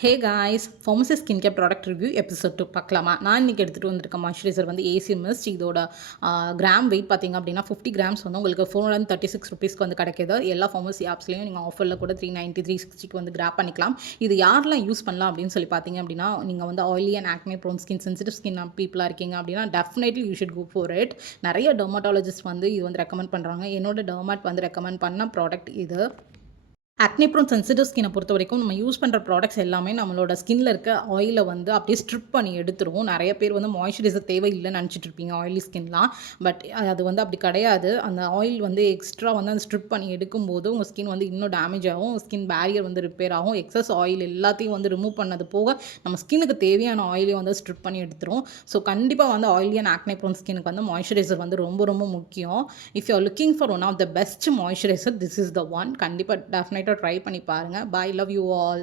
Hey guys pharmacy skin care product review episode 2 பார்க்கலாமா. நான் இன்றைக்கி எடுத்துகிட்டு வந்திருக்க மாய்ஸ்சரைசர் வந்து ஏசி மிஸ்ட். இதோட கிராம் வெயிட் பார்த்திங்க அப்படின்னா 50 கிராம்ஸ் வந்து உங்களுக்கு 436 ருபீஸ்க்கு வந்து கிடைக்கிது. எல்லா ஃபார்மசி ஆப்ஸ்லையும் நீங்கள் ஆஃபரில் கூட 390 360க்கு வந்து கிராப் பண்ணிக்கலாம். இது யாரெல்லாம் யூஸ் பண்ணலாம் அப்படின்னு சொல்லி பார்த்தீங்க அப்படின்னா, நீங்கள் வந்து oily and acne prone skin, sensitive skin பீப்புளாக இருக்கீங்க அப்படின்னா definitely you should go for it. நிறைய டெர்மட்டாலஜிஸ்ட் வந்து இது வந்து ரெக்கமெண்ட் பண்ணுறாங்க. என்னோட டெர்மாட் வந்து ரெக்கமெண்ட் பண்ண ப்ராடக்ட் இது. ஆக்னே ப்ரோன் சென்சிட்டிவ் ஸ்கின்னை பொறுத்த வரைக்கும் நம்ம யூஸ் பண்ணுற ப்ராடக்ட்ஸ் எல்லாமே நம்மளோட ஸ்கின்ல இருக்க ஆயிலை வந்து அப்படியே ஸ்ட்ரிப் பண்ணி எடுத்துரும். நிறைய பேர் வந்து மாய்ஸ்சரைசர் தேவையில்லைன்னு நினச்சிட்டு இருப்பீங்க ஆயிலி ஸ்கின்லாம். பட் அது வந்து அப்படி கிடையாது. அந்த ஆயில் வந்து எக்ஸ்ட்ரா வந்து அந்த ஸ்ட்ரிப் பண்ணி எடுக்கும்போது உங்கள் ஸ்கின் வந்து இன்னும் டேமேஜ் ஆகும். ஸ்கின் பேரியர் வந்து ரிப்பேர் ஆகும். எக்ஸஸ் ஆயில் எல்லாத்தையும் வந்து ரிமூவ் பண்ணது போக நம்ம ஸ்கின்னுக்கு தேவையான ஆயிலையும் வந்து ஸ்ட்ரிப் பண்ணி எடுத்துரும். ஸோ கண்டிப்பாக வந்து ஆயிலி அண்ட் ஆக்னே ப்ரோன் ஸ்கின்னுக்கு வந்து மாய்ஸ்சரைசர் வந்து ரொம்ப ரொம்ப முக்கியம். If you are looking for one of the best moisturiser, this is the one. கண்டிப்பாக டெஃபினட்டாக ட்ரை பண்ணி பாருங்கள். Bye, love you all.